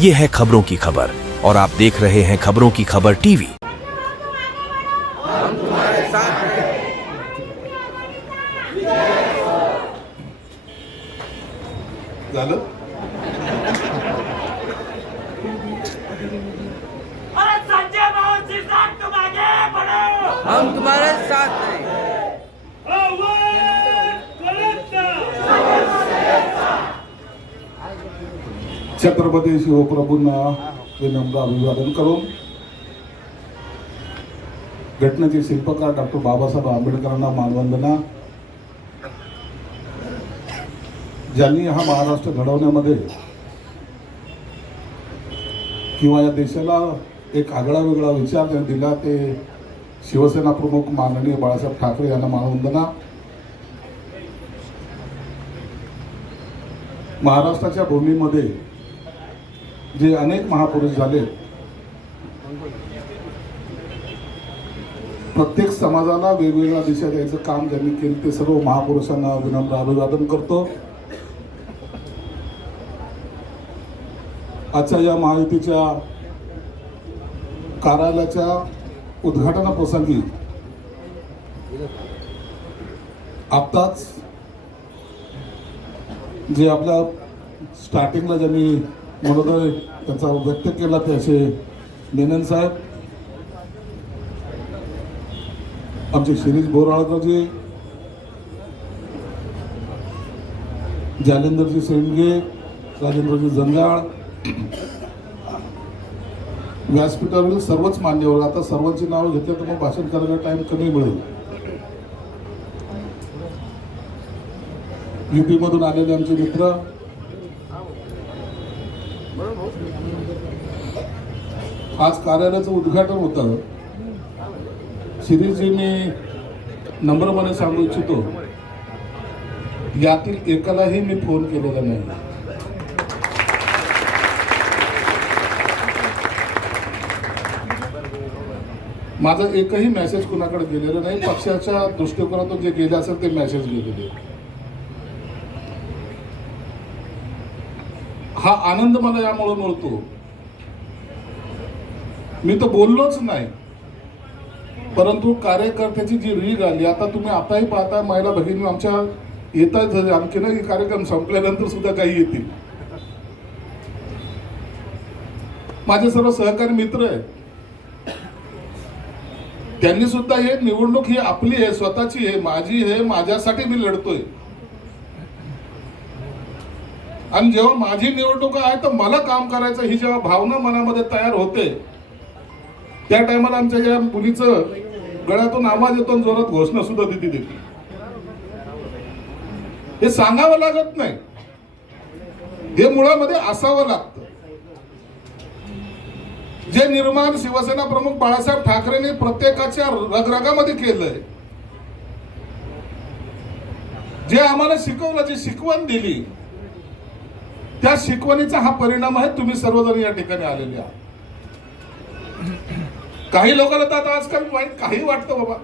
ये है खबरों की खबर और आप देख रहे हैं खबरों की खबर टीवी। हम तुम्हारे साथ हैं। झालं? अरे संजय माहौल से साथ तुम आगे बढ़ो। हम तुम्हारे साथ हैं। छत्रपती शिवप्रभूंना विनम्र अभिवादन करून घटनेचे शिल्पकार डॉक्टर बाबासाहेब आंबेडकरांना मानवंदना. ज्यांनी हा महाराष्ट्र घडवण्यामध्ये किंवा या देशाला एक आगळा वेगळा विचार दिला ते शिवसेना प्रमुख माननीय बाळासाहेब ठाकरे यांना मानवंदना. महाराष्ट्राच्या भूमीमध्ये जे अनेक महापुरुष झाले, प्रत्येक समाजाला वेगवेगळ्या दिशा द्यायचं काम ज्यांनी केलं ते सर्व महापुरुषांना विनम्र अभिवादन करतो. आजच्या या महायुतीच्या कार्यालयाच्या उद्घाटनाप्रसंगी आत्ताच जे आपल्या स्टार्टिंगला ज्यांनी मनोदय त्यांचा व्यक्त केला ते असे मेनन साहेब, आमचे शिरीष बोराळकरजी, जालेंद्रजी सेंडगे, राजेंद्रजी जंजाळ, व्यासपीठावरील सर्वच मान्यवर. आता सर्वांची नावं घेतली तर मग भाषण करायला टाइम कमी मिळेल. युपी मधून आलेले आमचे मित्र, आज कार्यालयाचं उद्घाटन होतं. शिरीषजी, मी नम्रपणे सांगू इच्छितो, यातील एकालाही मी फोन केलेला नाही. माझा एकही मेसेज कुणाकडे गेलेला नाही. पक्षाच्या दृष्टिकोनातून जे गेले असेल ते मेसेज गेलेले. हा आनंद मला यामुळे मिळतो. मी तर बोललोच नाही, परंतु कार्यकर्त्याची जी रीग आली. आता तुम्ही आताही पाहताय, महिला भगिनी आमच्या येत आहेत. आणखी नाही, कार्यक्रम संपल्यानंतर सुद्धा काही येतील. माझे सर्व सहकारी मित्र आहेत, त्यांनी सुद्धा हे निवडणूक ही आपली आहे, स्वतःची आहे, माझी आहे, माझ्यासाठी मी लढतोय. आणि जेव्हा माझी निवडणूक आहे तर मला काम करायचं ही जेव्हा भावना मनामध्ये तयार होते, त्या टायमाला आमच्या या मुलीचं गळ्यातून आवाज येतो, जोरात घोषणा सुद्धा देते. हे सांगावं लागत नाही, हे मुळामध्ये असावं लागतं. जे निर्माण शिवसेना प्रमुख बाळासाहेब ठाकरेंनी प्रत्येकाच्या रगरगामध्ये केलंय, जे आम्हाला शिकवलं, जी शिकवण दिली, त्या शिकवणीचा हा परिणाम आहे. तुम्ही सर्वजण या ठिकाणी आलेले आहात. काही लोकांना तर आता आजकाल वाईट काही वाटतं बाबा.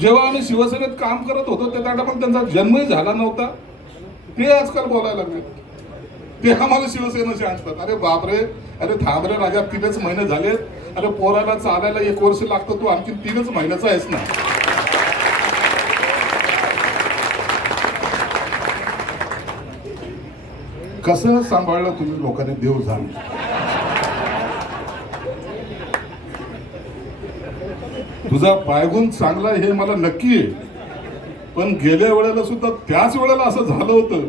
जेव्हा आम्ही शिवसेनेत काम करत होतो त्या पण त्यांचा जन्मही झाला नव्हता, ते आजकाल बोलायला लागले. ते आम्हाला शिवसेनेशी आणतात. अरे बापरे, अरे थांब रे राजा, 3च महिने झालेत. अरे पोराला चालायला 1 वर्ष लागतं, तू आणखी 3च महिन्याचा आहेस ना. कसं सांभाळलं तुम्ही लोकांनी, देव जाणे. तुझा पायगुण चांगला हे मला नक्की आहे, पण गेल्या वेळेला सुद्धा त्याच वेळेला असं झालं होतं,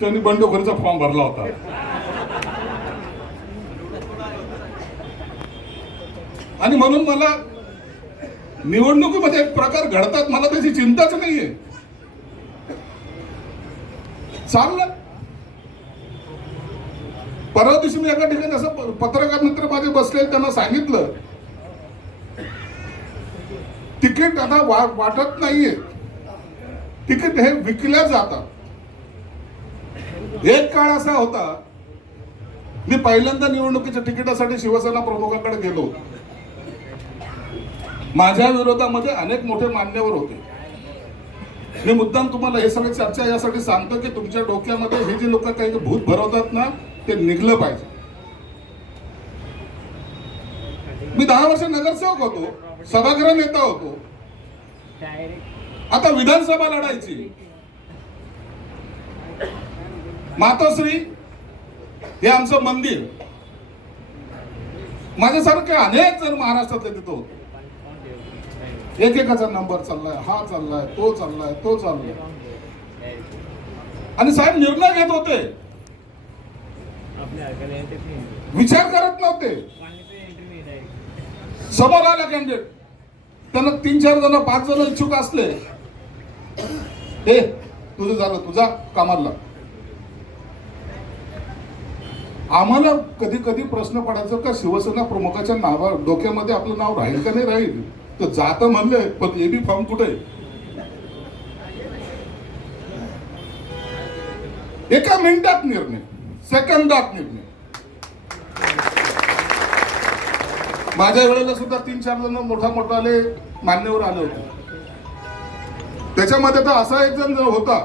त्यांनी बंडखोरीचा फॉर्म भरला होता. आणि म्हणून मला निवडणुकीमध्ये एक प्रकार घडतात, मला त्याची चिंताच नाहीये. चाललं. परवा दिवशी मी एका ठिकाणी असं पत्रकार मित्र माझे बसले, त्यांना सांगितलं तिकीट आता वाटत नाहीये, तिकीट हे विकल्या जातात. एक काळ असा होता, मी पहिल्यांदा निवडणुकीच्या तिकिटासाठी शिवसेना प्रमुखाकडे गेलो होतो. माझ्या विरोधामध्ये अनेक मोठे मान्यवर होते. मी मुद्दाम तुम्हाला हे सगळं चर्चा यासाठी सांगतो की तुमच्या डोक्यामध्ये हे जे लोक काही भूत भरवतात ना ते निघलं पाहिजे. मी 10 वर्ष नगरसेवक होतो, सभागृह नेता होतो, आता विधानसभा लढायची. मातोश्री हे आमचं मंदिर, माझ्यासारखे अनेक जण महाराष्ट्रातले तिथं होते. एकेकाचा नंबर चाललाय, हा चाललाय, तो चाललाय, तो चाललाय, आणि साहेब निर्णय घेत होते, विचार करत नव्हते. समोर आला कॅन्डिडेट, त्यांना 3-4 जण 5 जण इच्छुक असले, हे तुझं झालं, तुझा कामाला. आम्हाला कधी कधी प्रश्न पडायचा का शिवसेना प्रमुखाच्या नावा डोक्यामध्ये आपलं नाव राहील का नाही राहील. तर जात म्हणले पण एबी फॉर्म कुठे. एका मिनिटात निर्णय, सेकंदात निर्णय. माझ्या वेळेला सुद्धा 3-4 जण मोठाले मान्यवर आले होते. त्याच्यामध्ये तर असा एक जण होता,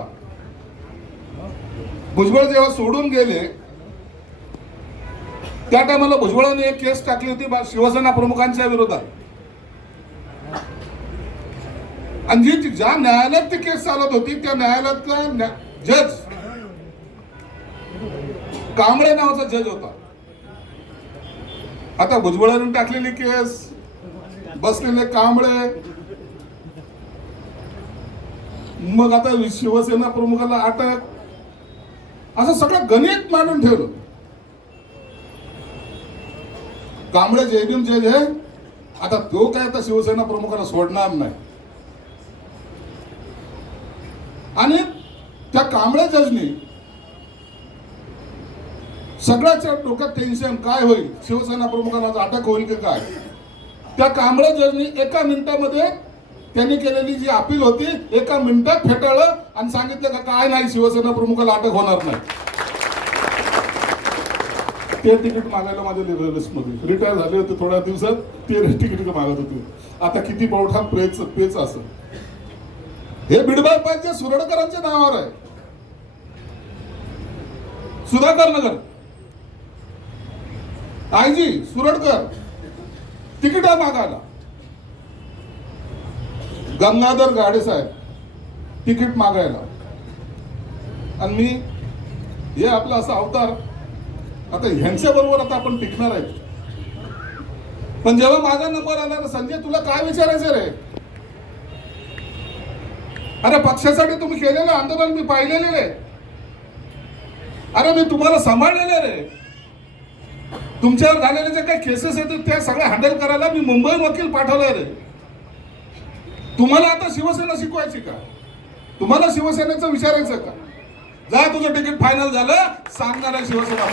भुजबळ जेव्हा सोडून गेले त्या टायमाला भुजबळांनी एक केस टाकली होती शिवसेना प्रमुखांच्या विरोधात, आणि जी ज्या न्यायालयात ती केस चालत होती त्या न्यायालयातला जज कांबळे नावाचा जज होता. आता भुजबळांनी टाकलेली केस, बसलेले कांबळे, मग आता शिवसेना प्रमुखाला अटक, असं सगळं गणित मांडून ठेवलं. कांबळे जेबीम जज आहे, आता तो काय आता शिवसेना प्रमुखाला सोडणार नाही. आणि त्या कांबळे जजनी सगळ्याच्या डोक्यात टेन्शन काय होईल, शिवसेना प्रमुखाला अटक होईल की काय. त्या कांबळे जजनी एका मिनिटामध्ये त्यांनी केलेली जी अपील होती 1 मिनिटात फेटाळलं आणि सांगितलं का काय नाही, शिवसेना प्रमुखाला अटक होणार नाही. ते तिकीट मागायला माझ्या लिस्टमध्ये रिटायर झाले होते थोड्या दिवसात, ते तिकीट मागत होते. आता किती मोठा पेच असं. हे बिडबार पाहिजे सुरडकरांच्या नावावर आहे. सुधाकर नगर आयजी सुरडकर तिकीट मागायला, गंगाधर गाडे साहेब तिकीट मागायला, आणि मी हे आपला असा अवतार. आता ह्यांच्या बरोबर आता आपण टिकणार आहे. पण जेव्हा माझा नंबर आला ना, संजय तुला काय विचारायचं रे, अरे पक्षासाठी तुम्ही केलेलं आंदोलन मी पाहिलेले रे, अरे मी तुम्हाला सांभाळलेले रे, तुमच्यावर झालेले जे काही केसेस आहेत त्या सगळ्या हँडल करायला मी मुंबई वकील पाठवलंय रे. तुम्हाला आता शिवसेना शिकवायची का, तुम्हाला शिवसेनेचं विचारायचं का. जा तुझं तिकीट फायनल झालं, सांगणार आहे शिवसेना.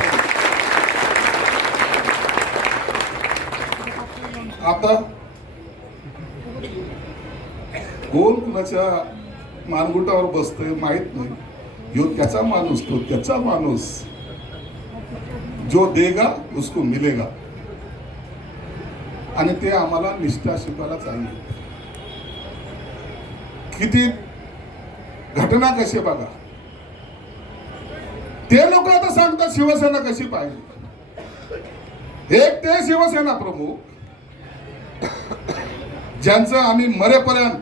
आता कोण कुणाच्या मानगुटावर बसतोय माहित नाही. यो त्याचा माणूस, तो त्याचा माणूस, जो देगा उसको मिलेगा. आणि ते आम्हाला निष्ठा शिकवायला चालली. किती घटना कशी बघा, ते लोक आता सांगतात शिवसेना कशी पाहिजे. एक ते शिवसेना प्रमुख ज्यांचं आम्ही मरेपर्यंत,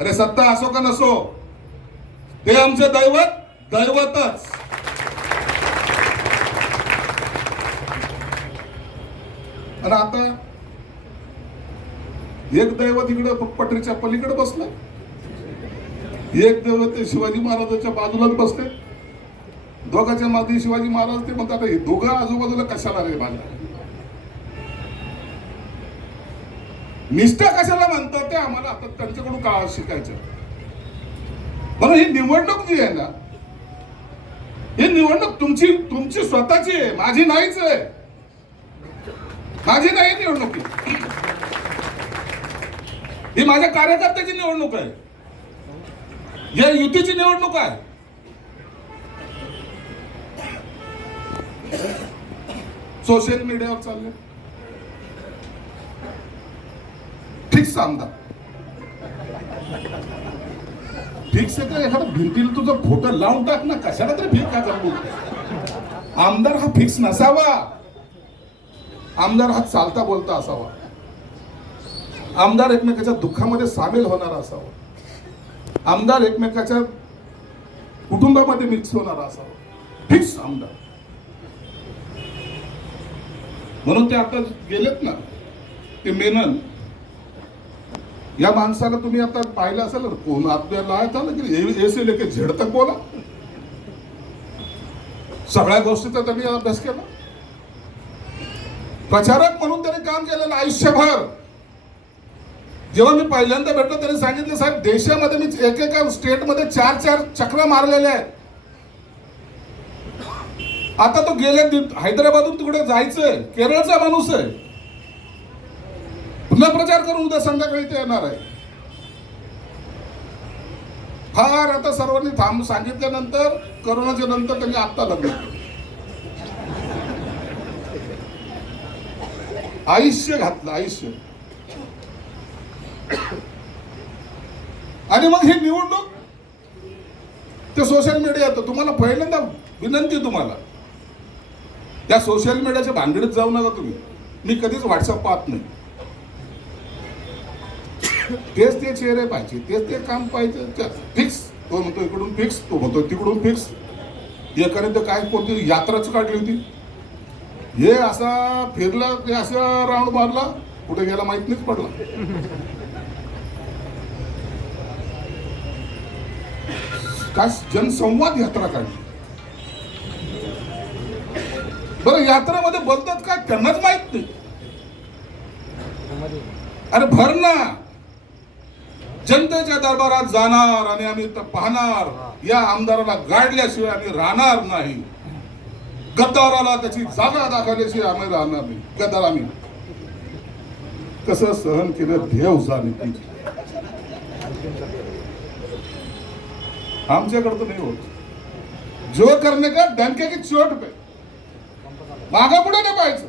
अरे सत्ता असो का नसो, ते आमचे दैवतच. आणि आता एक दैवत इकडे पटरीच्या पलीकडे बसलं, एक दैवत ते शिवाजी महाराजांच्या बाजूलाच बसले. दोघांच्या मध्ये शिवाजी महाराज ते म्हणतात हे दोघं आजूबाजूला कशाला रे बांधला. निष्ठा कशाला म्हणतात ते आम्हाला आता त्यांच्याकडून का शिकायचं. म्हणून ही निवडणूक जी आहे ना, ही निवडणूक तुमची स्वतःची आहे, माझी नाहीच आहे. माझी नाही निवडणूक, ही माझ्या कार्यकर्त्याची निवडणूक आहे, या युतीची निवडणूक आहे. सोशल मीडियावर चालले ठीक सांगता, फिक्स आहे का एखादं भिंतीला तुझं फोटो लावून टाक ना, कशाला तरी फिक्स का करतो. आमदार हा फिक्स नसावा. आमदार हा चालता बोलता असावा. आमदार एकमेकाच्या दुःखामध्ये सामील होणारा असावा. आमदार एकमेकाच्या कुटुंबामध्ये मिक्स होणारा असावा. फिक्स आमदार. म्हणून ते आता गेलेत ना ते मेनन, या माणसाला तुम्ही आता पाहिलं असेल कोण आपल्याला आलं की ऐसे लेके झेड तक बोला. सगळ्या गोष्टीचा त्यांनी अभ्यास केला. प्रचारक म्हणून त्यांनी काम केलेलं आयुष्यभर. जेव्हा मी पहिल्यांदा भेटलो त्यांनी सांगितलं, साहेब देशामध्ये मी एकेका स्टेटमध्ये 4-4 चक्र मारलेले आहेत. आता तो गेले हैदराबादून तिकडे जायचंय. केरळचा माणूस आहे. पुन्हा प्रचार करून उद्या संध्याकाळी ते येणार आहे. फार आता सर्वांनी थांब सांगितल्यानंतर करोनाच्या नंतर त्यांनी आत्ता लग्न आयुष्य घातलं. आयुष्य. आणि मग ही निवडणूक ते सोशल मीडिया येतं. तुम्हाला पहिल्यांदा विनंती, तुम्हाला त्या सोशल मीडियाच्या भानगडीत जाऊ नका तुम्ही. मी कधीच व्हॉट्सअप पाहत नाही. तेच ते चेहरे पाहिजे, तेच ते काम पाहिजे. फिक्स. तो म्हणतो इकडून फिक्स, तो म्हणतो तिकडून फिक्स. एकाने तर काय कोणती यात्राच काढली होती. हे असा फिरला ते असा राऊंड मारला, कुठे गेला माहित नाहीच पडला. काय जनसंवाद यात्रा काढली. बरं यात्रेमध्ये बोलतात काय त्यांनाच माहित नाही. अरे भर ना, जनतेच्या दरबारात जाणार आणि आम्ही पाहणार. या आमदाराला गाडल्याशिवाय आम्ही राहणार नाही. गद्दाराला त्याची जागा दाखवल्याशिवाय आम्ही राहणार नाही. गद्दार आम्ही कसं सहन केलं देव जाणे. आमच्याकडे तर नाही होत. जो करणे का डंके की चोट पे, मागा पुढे नाही पाहायचं.